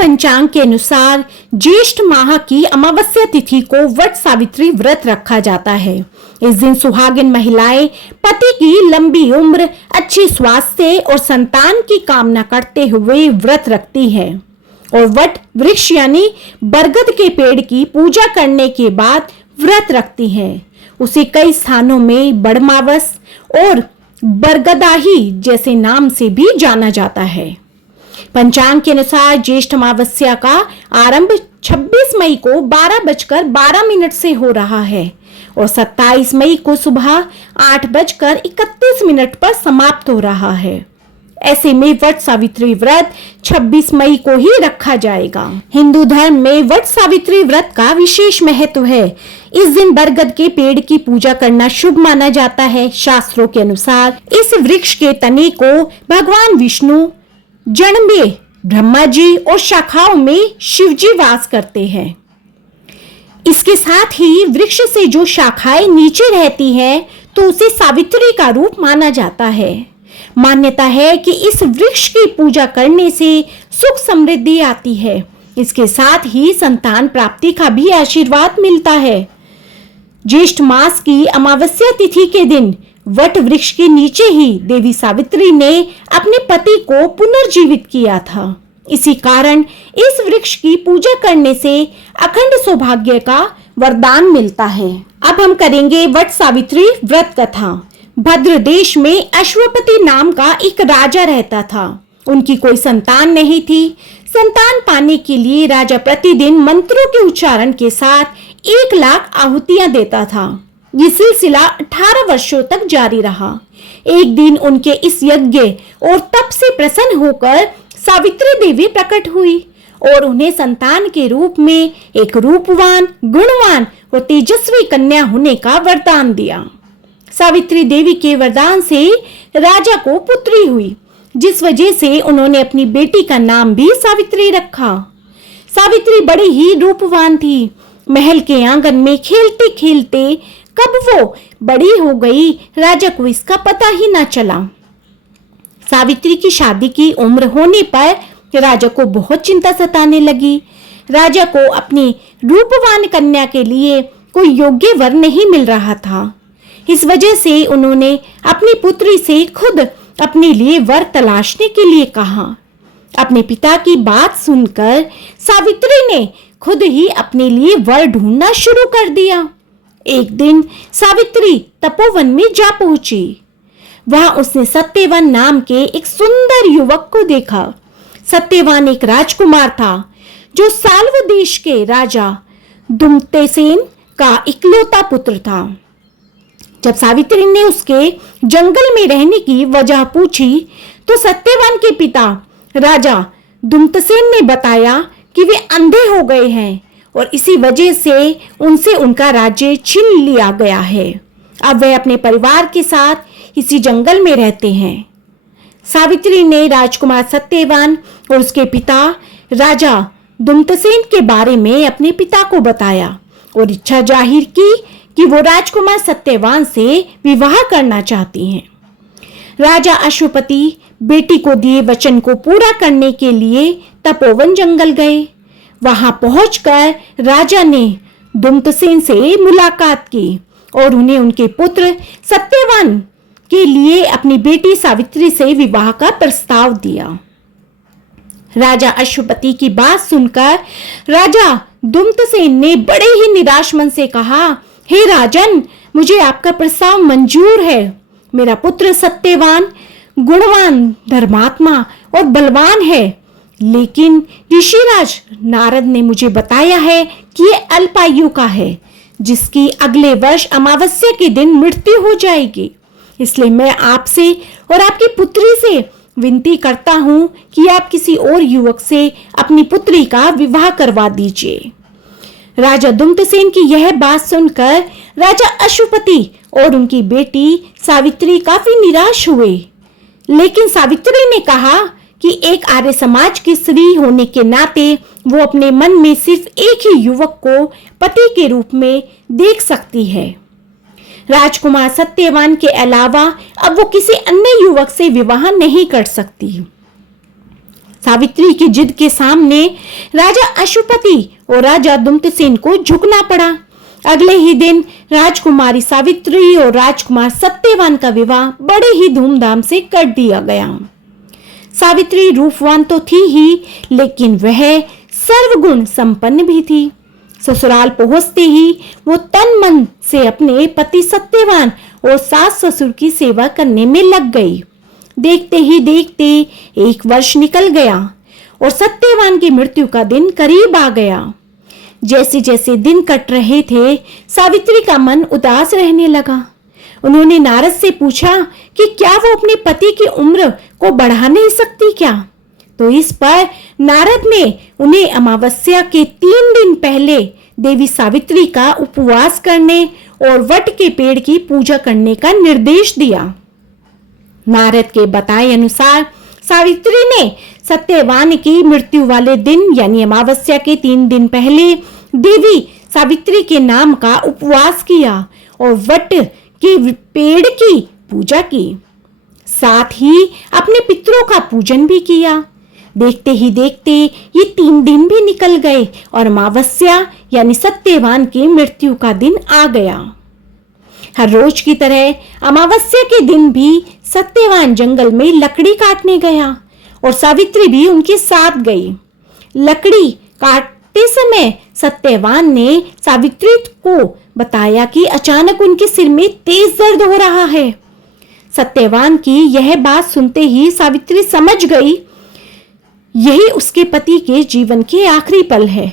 पंचांग के अनुसार ज्येष्ठ माह की अमावस्या तिथि को वट सावित्री व्रत रखा जाता है। इस दिन सुहागिन महिलाएं पति की लंबी उम्र, अच्छे स्वास्थ्य और संतान की कामना करते हुए व्रत रखती है और वट वृक्ष यानी बरगद के पेड़ की पूजा करने के बाद व्रत रखती है। उसे कई स्थानों में बड़मावस और बरगदाही जैसे नाम से भी जाना जाता है। पंचांग के अनुसार ज्येष्ठ अमावस्या का आरंभ 26 मई को 12:12 से हो रहा है और 27 मई को सुबह 8:31 पर समाप्त हो रहा है। ऐसे में वट सावित्री व्रत 26 मई को ही रखा जाएगा। हिंदू धर्म में वट सावित्री व्रत का विशेष महत्व है। इस दिन बरगद के पेड़ की पूजा करना शुभ माना जाता है। शास्त्रों के अनुसार इस वृक्ष के तने को भगवान विष्णु, जड़ में ब्रह्मा जी और शाखाओं में शिव जी वास करते हैं। इसके साथ ही वृक्ष से जो शाखाएं नीचे रहती है तो उसे सावित्री का रूप माना जाता है। मान्यता है कि इस वृक्ष की पूजा करने से सुख समृद्धि आती है। इसके साथ ही संतान प्राप्ति का भी आशीर्वाद मिलता है। ज्येष्ठ मास की अमावस्या तिथि के दिन वट वृक्ष के नीचे ही देवी सावित्री ने अपने पति को पुनर्जीवित किया था। इसी कारण इस वृक्ष की पूजा करने से अखंड सौभाग्य का वरदान मिलता है। अब हम करेंगे वट सावित्री व्रत कथा। भद्र देश में अश्वपति नाम का एक राजा रहता था। उनकी कोई संतान नहीं थी। संतान पाने के लिए राजा प्रतिदिन मंत्रों के उच्चारण के साथ 1 लाख आहुतियां देता था। ये सिलसिला 18 वर्षों तक जारी रहा। एक दिन उनके इस यज्ञ और तप से प्रसन्न होकर सावित्री देवी प्रकट हुई और उन्हें संतान के रूप में एक रूपवान, गुणवान और तेजस्वी कन्या होने का वरदान दिया। सावित्री देवी के वरदान से राजा को पुत्री हुई, जिस वजह से उन्होंने अपनी बेटी का नाम भी सावित्री रखा। सावित्री बड़ी ही रूपवान थी। महल के आंगन में खेलते खेलते कब वो बड़ी हो गई, राजा को इसका पता ही ना चला। सावित्री की शादी की उम्र होने पर राजा को बहुत चिंता सताने लगी। राजा को अपनी रूपवान कन्या के लिए कोई योग्य वर नहीं मिल रहा था। इस वजह से उन्होंने अपनी पुत्री से खुद अपने लिए वर तलाशने के लिए कहा। अपने पिता की बात सुनकर सावित्री ने खुद ही अपने लिए वर ढूंढना शुरू कर दिया। एक दिन सावित्री तपोवन में जा पहुंची। वहां उसने सत्यवान नाम के एक सुंदर युवक को देखा। सत्यवान एक राजकुमार था जो साल्व देश के राजा दुमतेसेन का इकलौता पुत्र था। जब सावित्री ने उसके जंगल में रहने की वजह पूछी तो सत्यवान के पिता राजा दुमतसेन ने बताया कि वे अंधे हो गए हैं और इसी वजह से उनसे उनका राज्य छीन लिया गया है। अब वे अपने परिवार के साथ इसी जंगल में रहते हैं। सावित्री ने राजकुमार सत्यवान और उसके पिता राजा दुमतसेन के बारे में अपने पिता को बताया और इच्छा जाहिर की कि वो राजकुमार सत्यवान से विवाह करना चाहती हैं। राजा अश्वपति बेटी को दिए वचन को पूरा करने के लिए तपोवन जंगल गए। वहां पहुंचकर राजा ने दुमतसेन से मुलाकात की और उन्हें उनके पुत्र सत्यवान के लिए अपनी बेटी सावित्री से विवाह का प्रस्ताव दिया। राजा अश्वपति की बात सुनकर राजा दुमतसेन ने बड़े ही निराश मन से कहा, हे राजन, मुझे आपका प्रस्ताव मंजूर है। मेरा पुत्र सत्यवान, गुणवान, धर्मात्मा और बलवान है, लेकिन ऋषिराज नारद ने मुझे बताया है कि ये अल्पायु का है, जिसकी अगले वर्ष अमावस्या के दिन मृत्यु हो जाएगी। इसलिए मैं आपसे और आपकी पुत्री से विनती करता हूं कि आप किसी और युवक से अपनी पुत्री का विवाह करवा दीजिए। राजा दुमतसेन की यह बात सुनकर राजा अश्वपति और उनकी बेटी सावित्री काफी निराश हुए, लेकिन सावित्री ने कहा कि एक आर्य समाज की स्त्री होने के नाते वो अपने मन में सिर्फ एक ही युवक को पति के रूप में देख सकती है। राजकुमार सत्यवान के अलावा अब वो किसी अन्य युवक से विवाह नहीं कर सकती। सावित्री की जिद के सामने राजा अशुपति और राजा दुम्तसेन को झुकना पड़ा। अगले ही दिन राजकुमारी सावित्री और राजकुमार सत्यवान का विवाह बड़े ही धूमधाम से कर दिया गया। सावित्री रूपवान तो थी ही, लेकिन वह सर्वगुण संपन्न भी थी। ससुराल पहुंचते ही वो तन मन से अपने पति सत्यवान और सास ससुर की सेवा करने में लग गई। देखते ही देखते 1 वर्ष निकल गया और सत्यवान की मृत्यु का दिन करीब आ गया। जैसे जैसे दिन कट रहे थे, सावित्री का मन उदास रहने लगा। उन्होंने नारद से पूछा कि क्या वो अपने पति की उम्र को बढ़ा नहीं सकती क्या? तो इस पर नारद ने उन्हें अमावस्या के 3 दिन पहले देवी सावित्री का उपवास करने और वट के पेड़ की पूजा करने का निर्देश दिया। नारद के बताए अनुसार सावित्री ने सत्यवान की मृत्यु वाले दिन यानी अमावस्या के 3 दिन पहले देवी सावित्री के नाम का उपवास किया और वट के पेड़ की पूजा की। साथ ही अपने पितरों का पूजन भी किया। देखते ही देखते ये 3 दिन भी निकल गए और अमावस्या यानी सत्यवान की मृत्यु का दिन आ गया। हर रोज की तरह अमावस्या के दिन भी सत्यवान जंगल में लकड़ी काटने गया और सावित्री भी उनके साथ गई। लकड़ी काटते समय सत्यवान ने सावित्री को बताया कि अचानक उनके सिर में तेज दर्द हो रहा है। सत्यवान की यह बात सुनते ही सावित्री समझ गई यही उसके पति के जीवन के आखिरी पल है।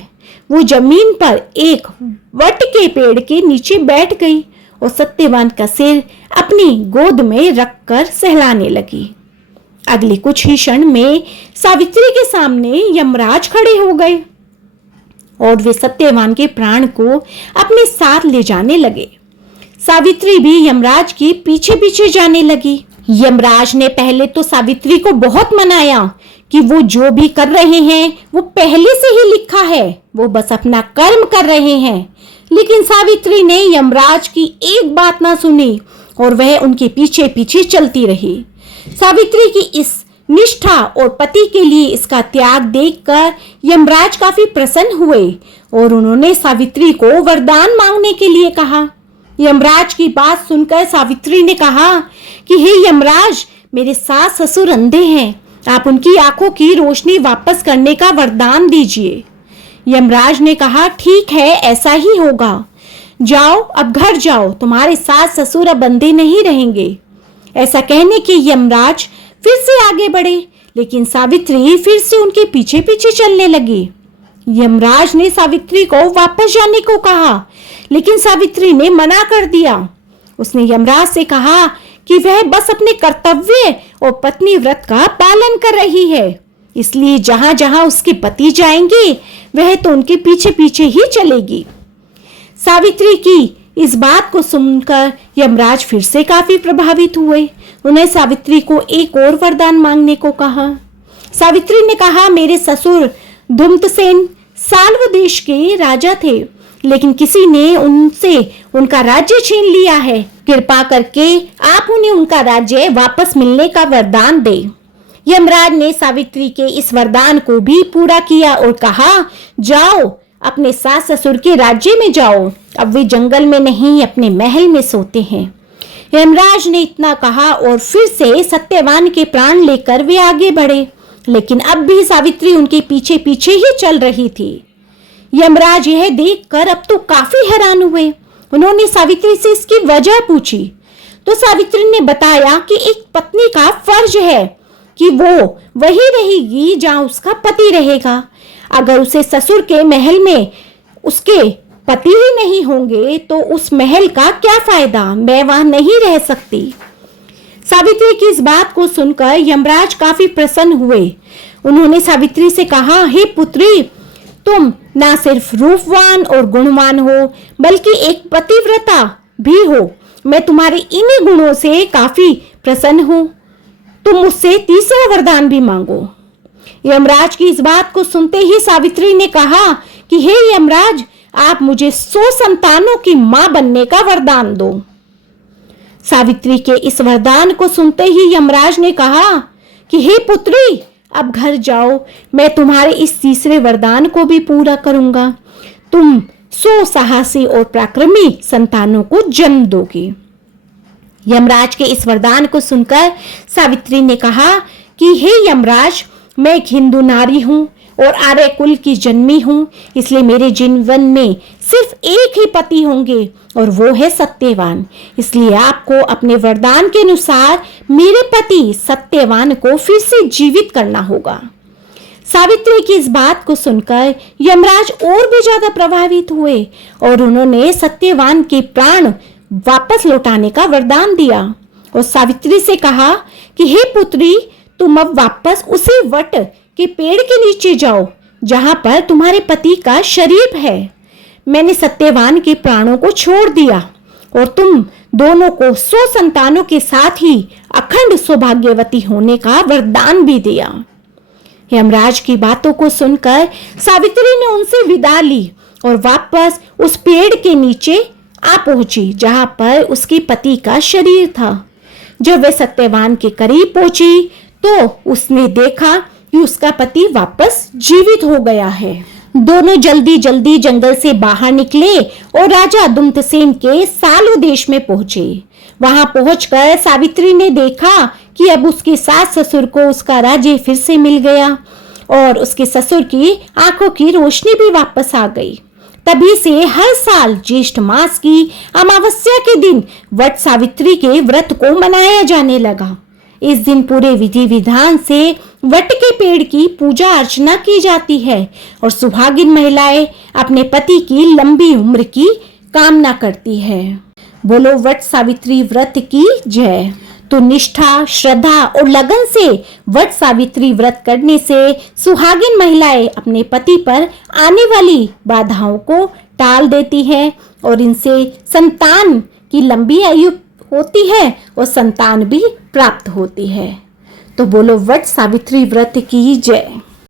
वो जमीन पर एक वट के पेड़ के नीचे बैठ गई और सत्यवान का सिर अपनी गोद में रखकर सहलाने लगी। अगले कुछ ही क्षण में सावित्री के सामने यमराज खड़े हो गए और वे सत्यवान के प्राण को अपने साथ ले जाने लगे। सावित्री भी यमराज के पीछे पीछे जाने लगी। यमराज ने पहले तो सावित्री को बहुत मनाया कि वो जो भी कर रहे हैं वो पहले से ही लिखा है, वो बस अपना कर्म कर रहे हैं। लेकिन सावित्री ने यमराज की एक बात ना सुनी और वह उनके पीछे पीछे चलती रही। सावित्री की इस निष्ठा और पति के लिए इसका त्याग देखकर यमराज काफी प्रसन्न हुए और उन्होंने सावित्री को वरदान मांगने के लिए कहा। यमराज की बात सुनकर सावित्री ने कहा कि हे यमराज, मेरे सास ससुर अंधे हैं, आप उनकी आंखों की रोशनी वापस करने का वरदान दीजिए। यमराज ने कहा ठीक है, ऐसा ही होगा। जाओ, अब घर जाओ, तुम्हारे सास ससुर अब अंधे नहीं रहेंगे। ऐसा कहने के यमराज फिर से आगे बढ़े, लेकिन सावित्री फिर से उनके पीछे पीछे चलने लगी। यमराज ने सावित्री को वापस जाने को कहा, लेकिन सावित्री ने मना कर दिया। उसने यमराज से कहा कि वह बस अपने कर्तव्य और पत्नी व्रत का पालन कर रही है, इसलिए जहां जहां उसके पति जाएंगे वह तो उनके पीछे पीछे ही चलेगी। सावित्री की इस बात को सुनकर यमराज फिर से काफी प्रभावित हुए। उन्हें सावित्री को एक और वरदान मांगने को कहा। सावित्री ने कहा, मेरे ससुर धुम्तसेन साल्व देश के राजा थे, लेकिन किसी ने उनसे उनका राज्य छीन लिया है। कृपा करके आप उन्हें उनका राज्य वापस मिलने का वरदान दे। यमराज ने सावित्री के इस वरदान को भी पूरा किया और कहा, जाओ, अपने सास ससुर के राज्य में जाओ। अब वे जंगल में नहीं, अपने महल में सोते हैं। यमराज ने इतना कहा और फिर से सत्यवान के प्राण लेकर वे आगे बढ़े, लेकिन अब भी सावित्री उनके पीछे पीछे ही चल रही थी। यमराज यह देखकर अब तो काफी हैरान हुए। उन्होंने सावित्री से इसकी वजह पूछी तो सावित्री ने बताया कि एक पत्नी का फर्ज है कि वो वही रहेगी जहां उसका पति रहेगा। अगर उसे ससुर के महल में उसके पति ही नहीं होंगे तो उस महल का क्या फायदा, मैं वहां नहीं रह सकती। सावित्री की इस बात को सुनकर यमराज काफी प्रसन्न हुए। उन्होंने सावित्री से कहा, हे पुत्री, तुम ना सिर्फ रूपवान और गुणवान हो बल्कि एक पतिव्रता भी हो। मैं तुम्हारे इन्हीं गुणों से काफी प्रसन्न हूं। तुम मुझसे तीसरा वरदान भी मांगो। यमराज की इस बात को सुनते ही सावित्री ने कहा कि हे यमराज, आप मुझे 100 संतानों की मां बनने का वरदान दो। सावित्री के इस वरदान को सुनते ही यमराज ने कहा कि हे पुत्री, अब घर जाओ, मैं तुम्हारे इस तीसरे वरदान को भी पूरा करूंगा। तुम 100 साहसी और पराक्रमी संतानों को जन्म दोगी। यमराज के इस वरदान को सुनकर सावित्री ने कहा कि हे यमराज, मैं एक हिंदू नारी हूं और आर्य कुल की जन्मी हूं, इसलिए मेरे जीवन में सिर्फ एक ही पति होंगे और वो है सत्यवान। इसलिए आपको अपने वरदान के अनुसार मेरे पति सत्यवान को फिर से जीवित करना होगा। सावित्री की इस बात को सुनकर यमराज और भी ज्यादा प्रभावित हुए और उन्होंने सत्यवान के प्राण वापस लौटाने का वरदान दिया और सावित्री से कहा कि हे पुत्री, तुम अब वापस उसी वट के पेड़ के नीचे जाओ जहां पर तुम्हारे पति का शरीर है। मैंने सत्यवान के प्राणों को छोड़ दिया और तुम दोनों को 100 संतानों के साथ ही अखंड सौभाग्यवती होने का वरदान भी दिया। यमराज की बातों को सुनकर सावित्री ने उनसे विदा ली और वापस उस पेड़ के नीचे आ पहुंची जहां पर उसके पति का शरीर था। जब वे सत्यवान के करीब पहुंची तो उसने देखा कि उसका पति वापस जीवित हो गया है। दोनों जल्दी जल्दी जंगल से बाहर निकले और राजा दुम्तसेन के सालो देश में पहुंचे। वहां पहुंचकर सावित्री ने देखा कि अब उसके सास ससुर को उसका राज्य फिर से मिल गया और उसके ससुर की आंखों की रोशनी भी वापस आ गई। तभी से हर साल ज्येष्ठ मास की अमावस्या के दिन वट सावित्री के व्रत को मनाया जाने लगा। इस दिन पूरे विधि विधान से वट के पेड़ की पूजा अर्चना की जाती है और सुहागिन महिलाएं अपने पति की लंबी उम्र की कामना करती है। बोलो वट सावित्री व्रत की जय। तो निष्ठा, श्रद्धा और लगन से वट सावित्री व्रत करने से सुहागिन महिलाएं अपने पति पर आने वाली बाधाओं को टाल देती है और इनसे संतान की लंबी आयु होती है और संतान भी प्राप्त होती है। तो बोलो वट सावित्री व्रत की जय।